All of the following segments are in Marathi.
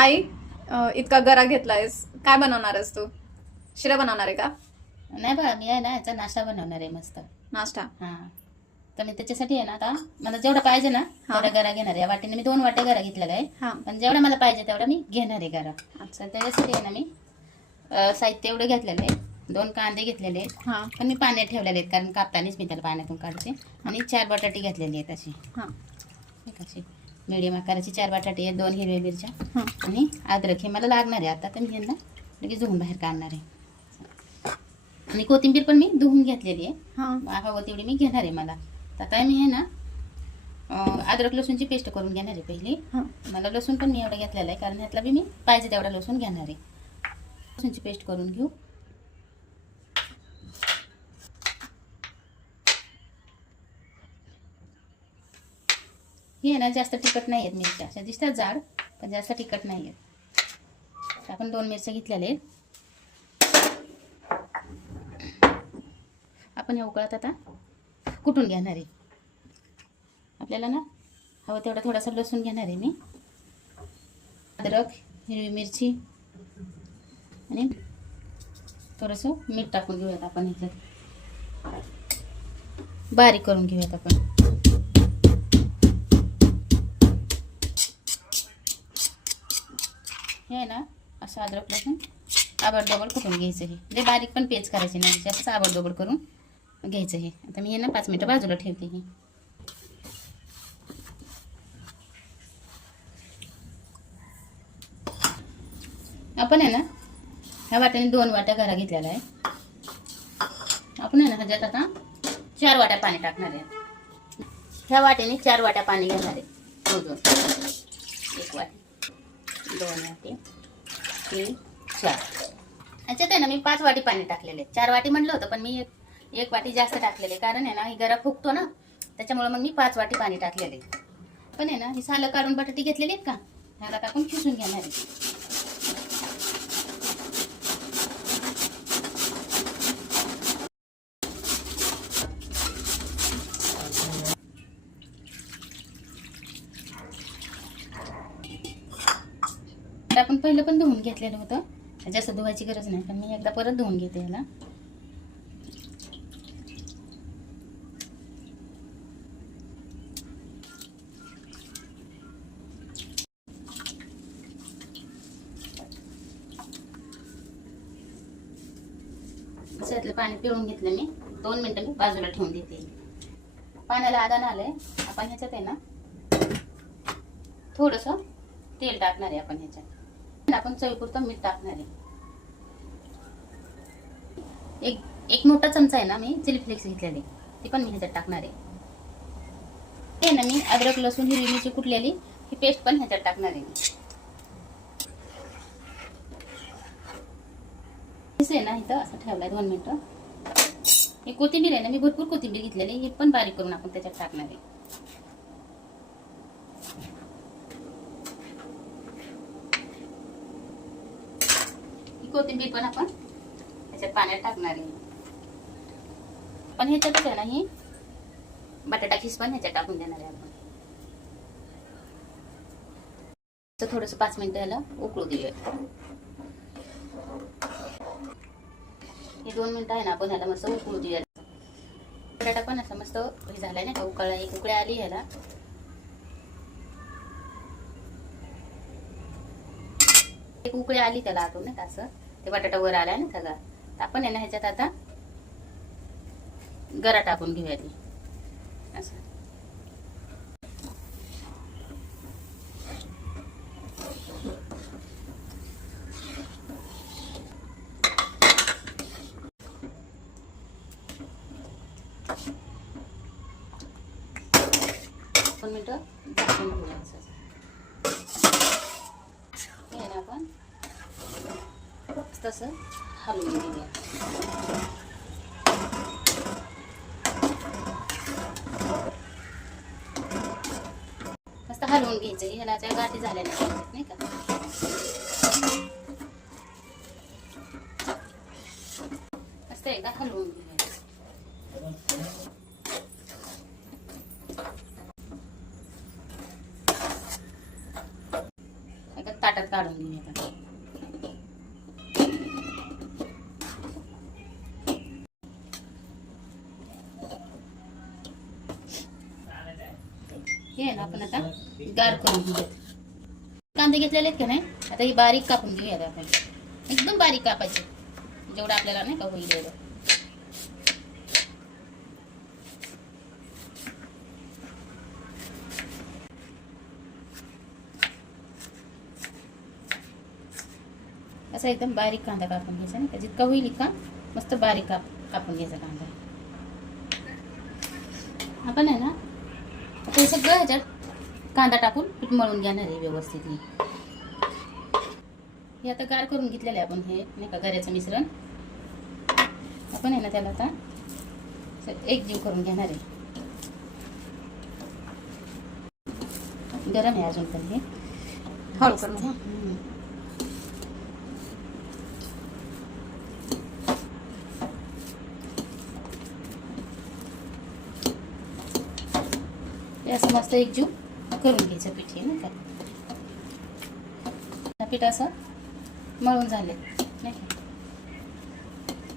आई, इतका गरा घेतलायस, काय बनवणार आहेस तू? शिरा बनवणार आहे का? नाही बा, मी आहे ना याचा नाश्ता बनवणार आहे मस्त. नाश्ता? हा, तर मी त्याच्यासाठी आहे ना, आता मला जेवढा पाहिजे ना तेवढा गरा घेणार आहे. या वाटीने मी 2 वाट्या गरा घेतलेला आहे. हा. पण जेवढा मला पाहिजे तेवढा मी घेणार आहे गरा. तर त्याच्यासाठी आहे ना मी साहित्य एवढं घेतलेलं आहे. 2 कांदे घेतलेले आहेत. हा. पण मी पाण्यात ठेवलेले आहेत, कारण कापतानीच मी त्याला पाण्यातून काढते. आणि 4 बटाटे घेतलेले आहेत अशी. हा. अशी मीडियम आकाराची 4 बटाटे आहेत, 2 हिरव्या मिरच्या हा. आणि अद्रक हे मला लागणार आहे आता. तर मी यांना लगेच धुवून बाहेर काढणार आहे. आणि कोथिंबीर पण मी धुवून घेतलेली आहे. हा. हवं तेवढी मी घेणार आहे मला. तर आता मी आहे ना अद्रक लसूणची पेस्ट करून घेणार आहे पहिली. हा. मला लसूण पण मी एवढं घेतलेलं आहे, कारण ह्यातला बी मी पाहिजे तेवढा लसूण घेणार आहे. लसूणची पेस्ट करून घेऊ. ही आहे ना जास्त तिखट नाही आहेत मिरच्या, अशा दिसतात जाड पण जास्त तिखट नाही आहेत. आपण 2 मिरच्या घेतलेल्या आहेत. आपण हे उकळत आता कुटून घेणार आहे. आपल्याला ना हवं तेवढा थोडासा लसूण घेणार आहे मी. अद्रक, हिरवी मिरची आणि थोडंसं मीठ टाकून घेऊयात आपण. ह्याच्यात बारीक करून घेऊयात आपण. हे आहे ना असं अद्रक लसूण आबडधोबड कुटून घ्यायचं. हे म्हणजे बारीक पण पेस्ट करायचे नाही, जास्त आबडधोबड करून घ्यायचं. हे आता मी हे ना 5 मिनिटं बाजूला ठेवते. हे आपण आहे ना ह्या वाट्याने 2 वाट्या गरा घेतलेला आहे. आपण आहे ना ह्याच्यात आता 4 वाट्या पाणी टाकणार आहे. ह्या वाट्याने 4 वाट्या पाणी घेणार आहे. 1 वाटी, 2 वाटी, 3, 4. ह्याच्यात आहे ना मी 5 वाटी पाणी टाकलेले. 4 वाटी म्हटलं होतं, पण मी 1 वाटी जास्त टाकलेले, कारण आहे ना ही गरा फुगतो ना, त्याच्यामुळे मग मी 5 वाटी पाणी टाकलेले. पण आहे ना ही सालं काढून बटाटे घेतलेले आहेत का, ह्याला टाकून खिसून घेणार आहे. आपण पहिलं पण धुवून घेतलेलं होतं, जास्त धुवायची गरज नाही, पण मी एकदा परत धुवून घेते ह्याला. यातलं पाणी पिळून घेतलं मी. 2 मिनिटं मी बाजूला ठेवून देते. पाण्याला आदान आलंय. आपण ह्याच्यात आहे ना थोडंसं तेल टाकणार आहे. आपण ह्याच्यात आपण चवीपुरतं मीठ टाकणार आहे. एक मोठा चमचा आहे ना मी चिली फ्लेक्स घेतलेली, ती पण मी ह्याच्यात टाकणार आहे. ते ना मी अद्रक लसूण हिरवी मिरची कुटलेली ही पेस्ट पण ह्याच्यात टाकणार आहे. आहे ना इथं असं ठेवलाय 2 मिनिटं. हे कोथिंबीर आहे ना, मी भरपूर कोथिंबीर घेतलेली, हे पण बारीक करून आपण त्याच्यात टाकणार आहे. ही कोथिंबीर पण आपण ह्याच्यात पाण्यात टाकणार आहे. पण ह्याच्यातच आहे ना ही बटाटा खीस पण ह्याच्यात टाकून देणार आहे आपण. थोडंसं 5 मिनिटं याला उकळू देऊया. हे 2 मिनिटं आहे ना आपण ह्याला मस्त उकळू देऊया. बटाटा पण असं मस्त हे झालाय ना का, उकळला. एक उकळी आली ह्याला. एक उकळी आली त्याला आतून नाही का, असं ते बटाटा वर आलाय ना त्याला. आपण आहे ना ह्याच्यात आता गरा टाकून घेऊया ती असं. दोन मिनिटं झाकून घेऊया असं. हे ना आपण तसं हलवून घेऊया. मस्त हलवून घ्यायचं. ह्याला त्या गाठी झाल्या नाही का. मस्त एकदा हलवून घेऊया. ताटात काढून घेऊया आता. हे आहे ना आपण आता गार करून घेऊयात. कांदे घेतलेले आहेत का नाही, आता ही बारीक कापून घेऊयात आपण. एकदम बारीक कापायचे, जेवढं आपल्याला नाही का होईल एवढं. असा एकदम बारीक कांदा कापून घ्यायचा नाही का, जितका होईल इतका मस्त बारीक कापून घ्यायचा कांदा. आपण आहे ना आता हे सगळं ह्याच्यात कांदा टाकून पीठ मळून घेणार आहे व्यवस्थित. हे आता गार करून घेतलेलं आहे आपण, हे नाही का गऱ्याचं मिश्रण. आपण आहे ना त्याला आता एकजीव करून घेणार आहे. गरम आहे अजून पण हे, हळू करून घ्या. हे असं मस्त एकजीव करून घ्यायचं पीठ हे नाही का. पीठ असं मळून झाले नाही का.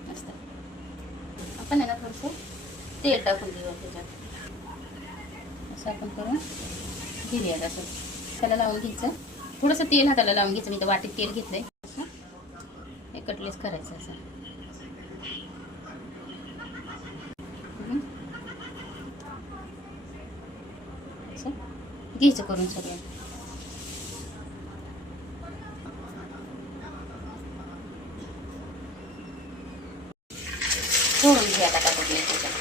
मस्त आपण आहे ना थोडंसं तेल टाकून घेऊया त्याच्यात. असं आपण करून घेऊयात. असं त्याला लावून घ्यायचं, थोडंसं तेल हाताला लावून घ्यायचं. मी तर वाटीत तेल घेतलंय. असं हे कटलेस करायचं असं. असं घ्यायचं करून सगळं. सोडून घ्या आता टाकून त्याच्यात.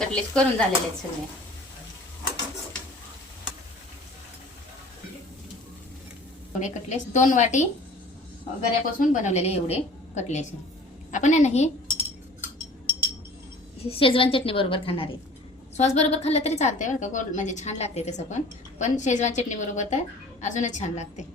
कटलेट करून झालेले आहेत सगळे. एवढे कटलेट 2 वाटी गऱ्यापासून बनवलेले एवढे कटलेट. आपण आहे ना ही शेजवान चटणी बरोबर खाणार आहे. सॉस बरोबर खाल्लं तरी चालतंय बरं का, म्हणजे छान लागते तसं पण शेजवान चटणी बरोबर तर अजूनच छान लागते.